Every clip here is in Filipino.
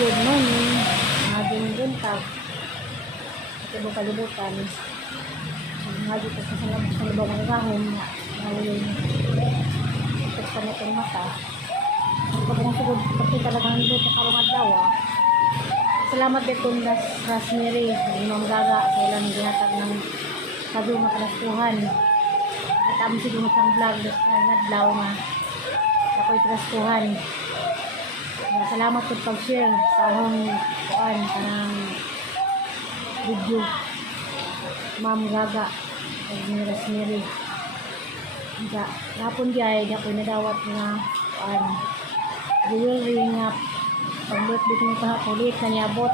Good morning, maging buntag. Ito mo kalibutan. Ngayon ito sa labaw ng gahon. Ngayon, ito sa natong mata. Ang pagkakang sigod, pati talagang dito karong adlaw. Salamat dito na Rosemary, Imam Gaga, sa ilang ginatag ng sabi mga kalaskuhan. At kami siguro ng vlog na adlaw nga ako'y kalaskuhan. Salamat po pag-share sa akong kuan kanang video Ma'am Gaga ni Rosemary. Diya, napon diya ay ako'y nadawat nga kuan jewelry nga pag-birthday ko nito ulit na niabot.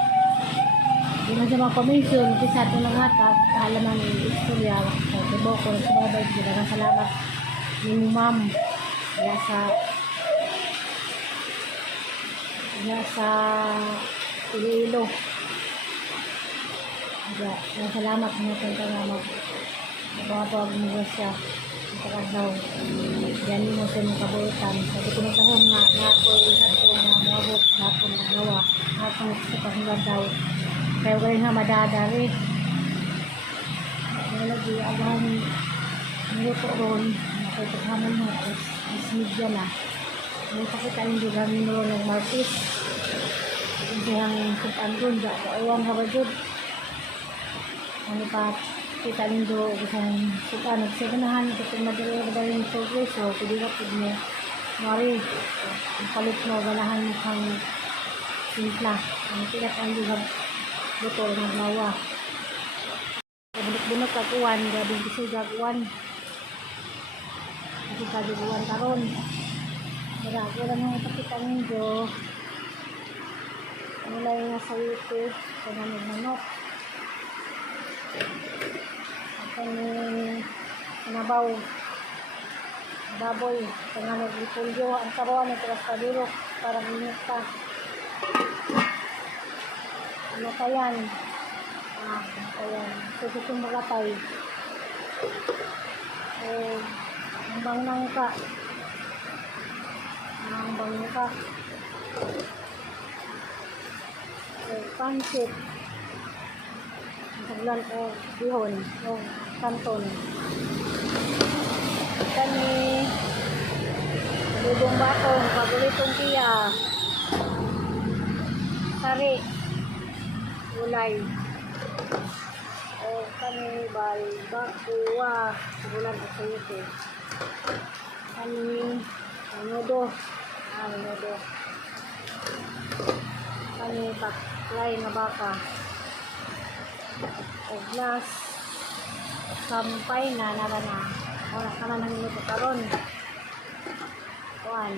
Di man siya magpamisyon, kasi sa ito ng hatag, kahalaman yung istorya. So, diba ko, nagsumabay, dagang salamat ni Ma'am. Sa Iloilo. Salamat na punta nga magpapawag mo siya sa kadaw. Yan mo sa mga kabuutan. Sabi ko nagkahon nga na ako ito na mabot na ako nagawa. Ako sa pahinggan daw. Kaya ko rin nga madadari. Kaya lagi agahan niluto ron. Nakipaghamon mo. Is media na. May pakita yung gamin mo ng Martis. Hindi ang kutaan doon. Ewan ka ba doon? Ano pa kita nindo isang kutaan. Nagsaganahan ito madali yung progress. So, pwede ka pwede mo. Mari, ang palit mo, ganahan mo kang simpla. Ang tilat ang lugar buto ng lawa. Bunok-bunok kakuan. Gabing kasi gaguan. Kasi kaguan karon. Wala nang ipakita niyo. Wala yung nasa YouTube. Kaya manok. At yung nabaw. Baboy. Kaya naglipulyo. Ang karoan ng traspalirok. Parang init pa. Ano pa yan? Ayan. Susutong magatay. Ang bangnang ka. Ang bangnang ka. Pansit. Saglan o bihon o kanton. Kani lubong batong, paboritong tiya. Sari. Gulay. O kani bakuwa. Sigulan o sayuti. Kani menudo. Menudo. Kani paklay na baka. O glass. Sampay na nara na. Wala ka na minuto karon. Kuan.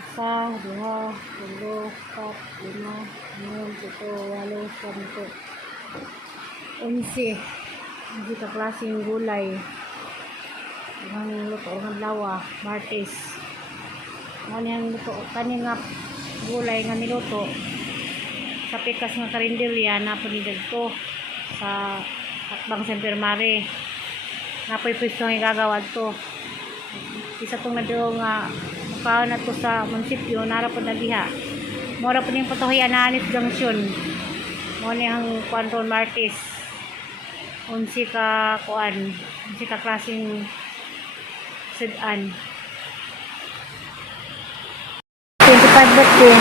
Isa, dua, tulo, kat, lima, enam, pito, walo, sampo. 11. Hindi ka klaseng gulay. Ang luto ng lawa, Martis. Ano yung luto? Kani nga gulay nga niluto. Sa pikas nga karinderya, napunidad ko sa Hakbang Center Mare. Napoy pwesto nga gagawad to. Isa itong nadyo nga mukha na to sa munisipyo, narapod na diha. Mura po niyang patuhoyan na Anis Junction. Mura niyang Kuanron Martis. Unsi ka kuan. Unsi ka klaseng sedan. 25 birthday.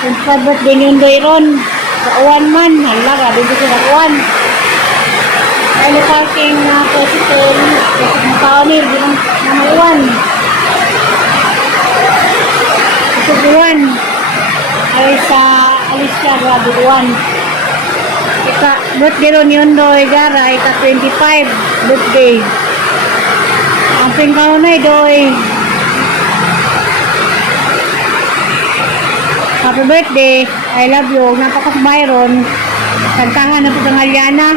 25 birthday ni Undoy ron. Sa uwan man. Hala, grabe dito sa uwan. Ano parking na position. Kasi ng tao ni, hindi na mauwan. Ito uwan. Ay sa Alicia, grabe uwan. Ika, birthday ron ni Undoy Gara. Ika 25 birthday. Ang pingkaw na Doy. Happy birthday. I love you. Napakas Byron. Kantahan na po ng Aliana.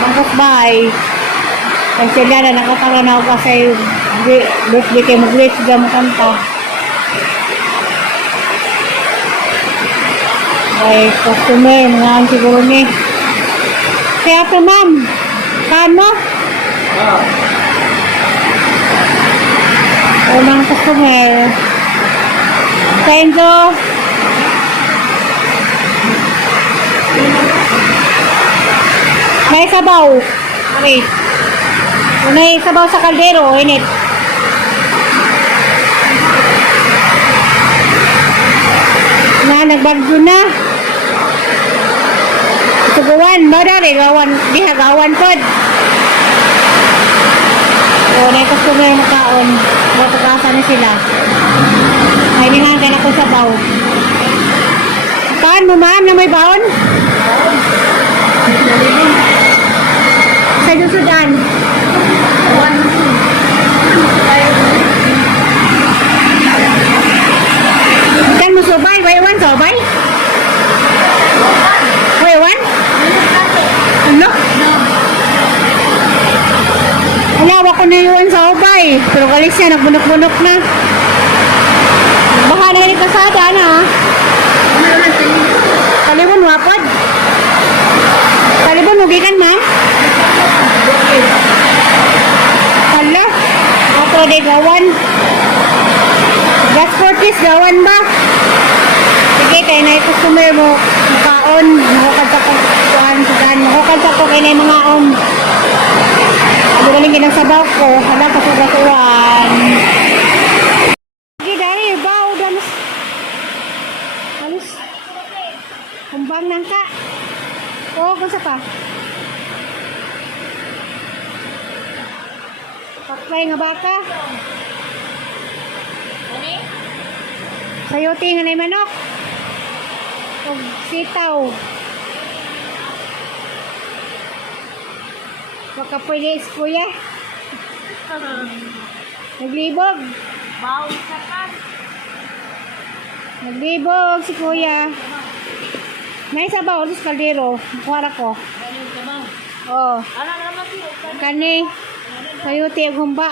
Bangkos bay. Ay si Aliana nakatara na ako kasi birthday kayo mag-late siya makanta. Ay customer. Ngayon siguro ni. Kaya po ma'am. Saan mo? Unang customer. Sa Enzo. May sabaw. Okay. May sabaw sa kaldero, init. Nagbagyo na. Suguan, badari, gawan, gawan pod. O, na customer makaon. Matagasa na sila. Ay, ningan ako sa baw. Paan mo, ma'am, na may baon? Sa Dusudan. Ikan mo sobay? Waiwan sobay? Waiwan? Ano? Wala, wako na yun sa ubay. Pero kalis siya, nagbunok-bunok na. Baka na ganit kasada na, ha? Talibon, wapad? Talibon, hugikan, ma'am? Hala, atro de gawan. Gas Fortis, gawan ba? Sige, kayo na yung customer mo. Makaon, makukad sa kuhan sa kan. Makukad sa ko kayo na yung mga on. Ano galing ginang sabaw ko. Hala, kasugatuan. Sige, dari, baw, damas. Halos. Kumbang nang ka. Oo, kung sa pa. Paklay nga baka. Sayote nga na manok. O sitaw. Baka pwede kuya. Naglibog. Baw sa kan. Naglibog si kuya. May sabaw sa kaldero. Kuwara ko. Oh. Ano naman siya? Kani. Sayote ang humba.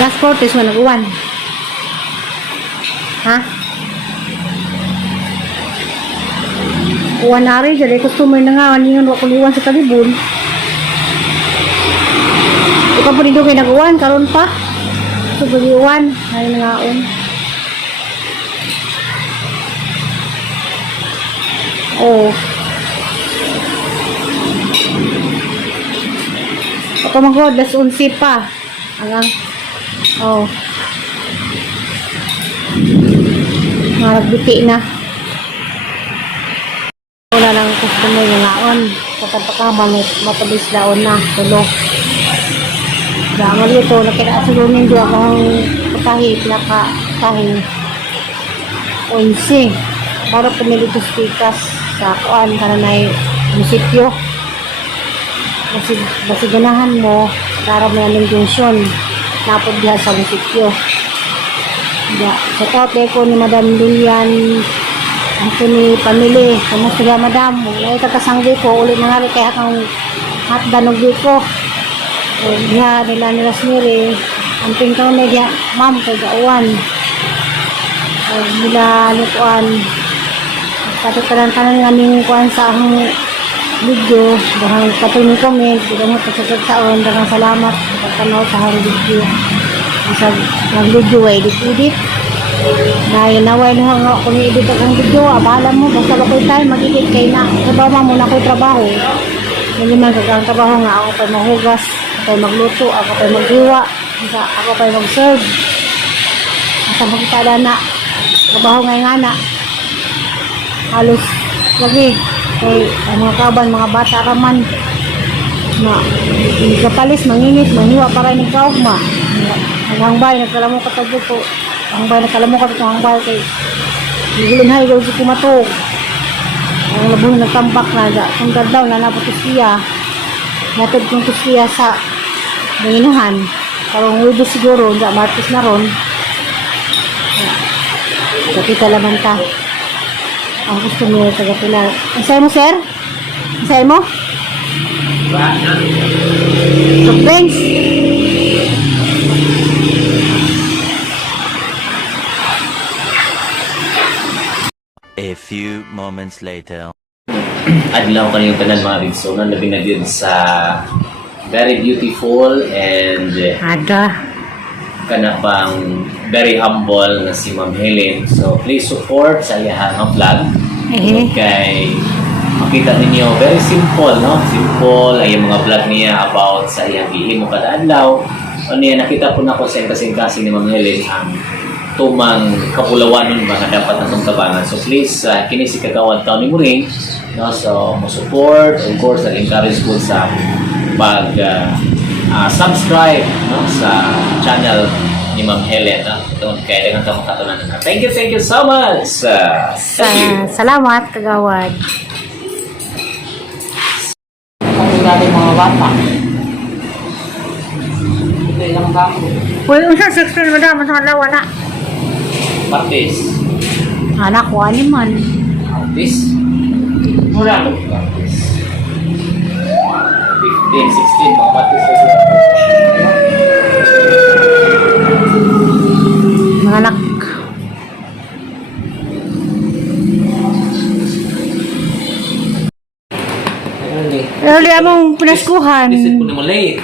Gas Fortis mo nag-uwan. Ha? Uwan na rin. Jadi customer na nga. Ano yun? Wakul iwan sa talibon. Ikaw po dito kayo nag-uwan. Karoon pa. So, pag-iwan. Ay nangaon. Oh. Ako mag-god. Das 11 pa. Hanggang. Oh. Maragbiti na. Wala lang customer yung naon. Kapag mapabis daon na. Tulo. Damal ito. Nakita sa lumin doon akong patahi. Pinaka-tahi. 11. Para pumilito stikas sa kuan. Kananay munisipyo. Basi ganahan mo. Para may aming junction. Napod diha sa munisipyo. Sa tote ko ni Madam Lilian ako ni pamili kamusta ga madam ay kakasanggi ko ulit na nga kaya kang hatdanog ko o niya nila nila smiri ang pingkaw na diya ma'am kay gauwan o nila lukuan patutaran tanan nga ning kuan sa akong video dahang patuloy comment dahang pagsasag saon dahang salamat pagtanaw sa akong video sa video ay edit na inaway na nga kung i-edit ang video abala mo basta ba ko'y time mag-edit kay na trabaho muna ko'y trabaho hindi man ang trabaho nga ako pa'y mahugas ako pa'y magluto ako pa'y maghiwa ako pa'y mag-serve basta magkita na trabaho nga na halos lagi kay mga kaban mga bata raman na kapalis mangingis manghiwa para ni kaugma ang bay nagkalamo katagyo ko ang bay nagkalamo katagyo ang bay kay nagulunhay daw si kumatog ang labong nagtambak na kung daw na naputos siya natod kong siya sa banginahan parang wido siguro hindi martis na ron kapita laman ta ang gusto mo taga pilar isay mo sir? Isay mo? So thanks A few moments later. Adlaw kaniyong tanan mga Rigsonan, labi na din sa very beautiful and ada kana pang very humble na si Ma'am Helen. So please support sa iyang vlog kay makita ninyo, very simple, no? Simple, ay yung mga vlog niya about sa iyang gihimo kada adlaw. Ano yan, nakita po na ko sa kasing-kasing ni Ma'am Helen ang tumang kapulawanon ba nga dapat natong tabangan. So please, kini si Kagawad Taon ni Muring, no? So, mo support, of course, encourage po sa pag subscribe, no? Sa channel ni Ma'am Helen, no? Ito kaya dengan tamang katunan na. Thank you so much. Thank you. Salamat, Kagawad. Kami galing mga bata. Ito ilang bako. Uy, unsa 16 madam, sa lawa na. Partis. Anak ko ani man. Partis. Mura. 15, 16, mga partis. Mga anak. Early among pinaskuhan. Lisod po naman late.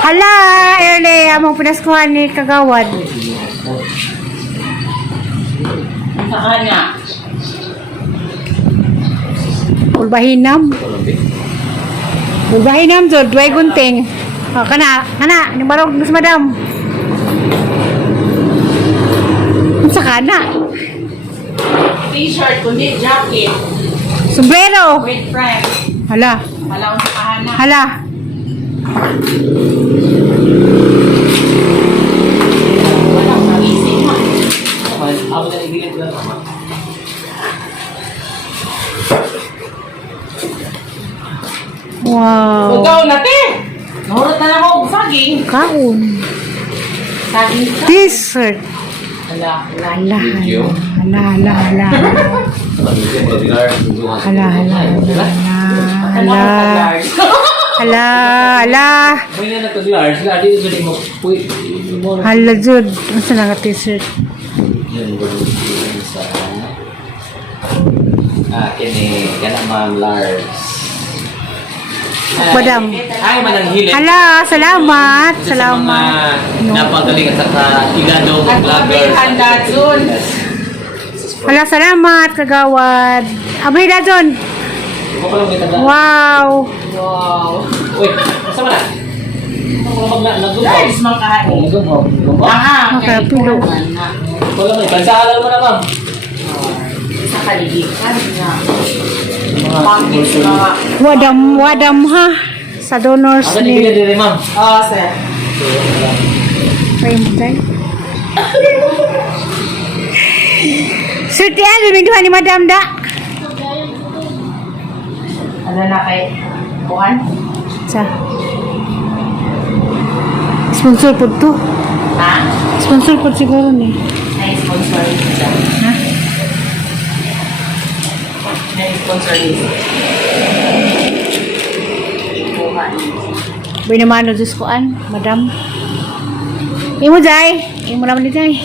Hala, early among pinaskuhan ni Kagawad. Sa kanya. Ulbahinam. Ulbahinam jud, duay gunting. Oh, kana, ni barog sa madam. Unsa kana? T-shirt, kundi jacket. Sombrero. With friend. Hala, Malaw sa kahana. hala. Walang magising mo. Ako na ibigat lang naman. Wow. Ugaw na te. Nahurot na ako og saging. Kaon. Saging ka. T-shirt. Ala, ala. Hala, Video. hala, hala, hala. Hala, hala, hala. Ano Hala, ang large? hala, hala. May na nagka-glars, lagi ito din mo. Uy, mo. Hala, Jud. Unsa na nga t-shirt? Yan, sa... kini, kana Ma'am Lars. Madam. Ay, mananghili. Hala, salamat. Isa sa mga Salamat. napagaling at saka igado At vloggers. mabihan dadun. Hala, salamat, Kagawad. Abay na, John. Ikaw pa lang may taga. Wow. Wow. Uy, masa man na? Ako lang nagdumaw. Guys, makahani. Nagdumaw. Okay, pilo. Wala may. Bansaalan mo na, ma'am. Sa kaligitan nga. Mga Pangit sa mga... Wadam ha. Sa donors Ang ganyan ni... din, ma'am. Oo, sir. Pray mo tayo. Swerte yan, biminduhan ni Madam da. Ano na kay... Kuhan? Sa... Sponsor po to. Ha? Sponsor po siguro ni. Na-sponsor siya. Ha? Na-sponsor siya. Kuhan. Binamano Diyos ko an, Madam. Imo jay. Imo naman ni jay.